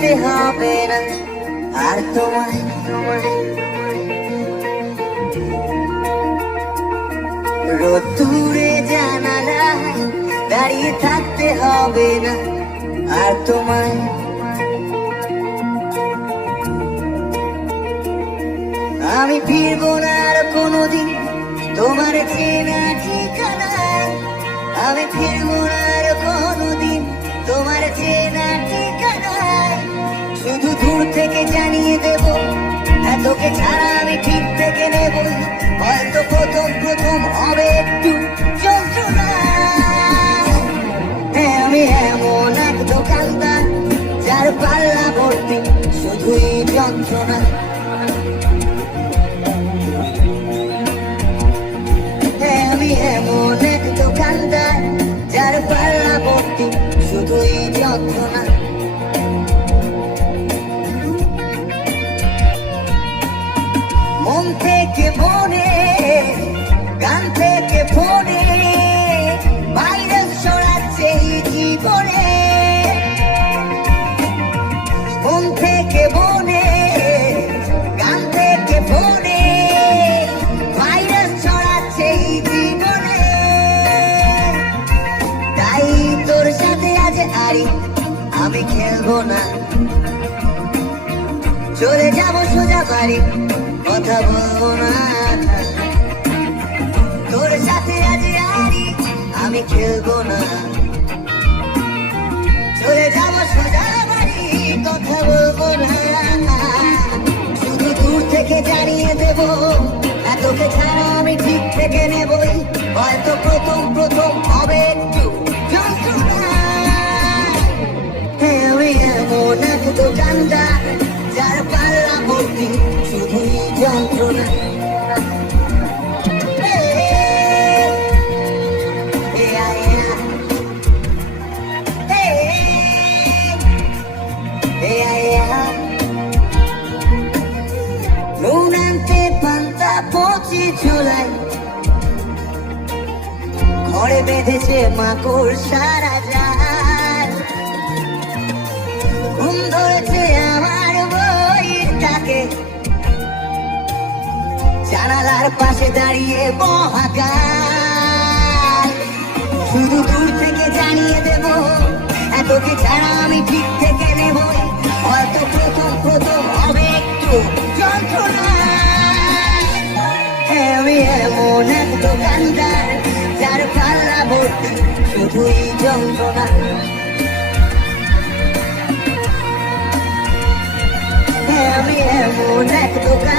থাকতে হবে না আর তোমায় রোদ্দুরে জানালায় দাঁড়িয়ে থাকতে হবে না আর তোমায় আমি ফিরবো না আর কোনোদিন তোমার চেনা ঠিকানায় আমি ফিরবো না আর কোনোদিন তোমার চেনা ঠিকানায় শুধু দূর থেকে জানিয়ে দেব তোকে ছাড়া আমি ঠিক থেকে নেব হয়তো প্রথম প্রথম হবে একটু যন্ত্রণা আমি এমন এক দোকানদার যার পাল্লা ভর্তি শুধুই যন্ত্রণা আমি এমন এক দোকানদার যার পাল্লা ভর্তি শুধুই যন্ত্রণা মন থেকে মনে গান থেকে ফোনে ভাইরাস ছড়াচ্ছে এই জীবনে মন থেকে মনে গান থেকে ফোনে ভাইরাস ছড়াচ্ছে এই জীবনে তাই তোর সাথে আজ আরি আমি খেলবো না চলে যাবো সোজা বাড়ি কথা বলবো না তোর সাথে আজ আরি আমি খেলবো না চলে যাবো সোজা বাড়ি কথা বলবো না শুধু দূর থেকে জানিয়ে দেবো তোকে ছাড়া আমি ঠিক থেকে নেবই হয়তো প্রথম প্রথম হবে একটু যন্ত্রণা আমি এমন এক দোকানদার যার পাল্লা ভর্তি শুধুই যন্ত্রণা নুন আনতে পান্তা পচি ঝোলাই ঘরে বেঁধেছে মাকড় সারা জাল ঘুম ধরেছে আমার বইয়ের তাকে জানালার পাশে দাঁড়িয়ে মহাকাল শুধু দূর থেকে জানিয়ে দেব তোকে ছাড়া আমি ঠিক থেকে নেবই হয়তো প্রথম প্রথম হবে একটু যন্ত্রণা আমি এমন এক দোকানদার যার পাল্লা ভর্তি শুধুই যন্ত্রণা আমি এমন এক দোকান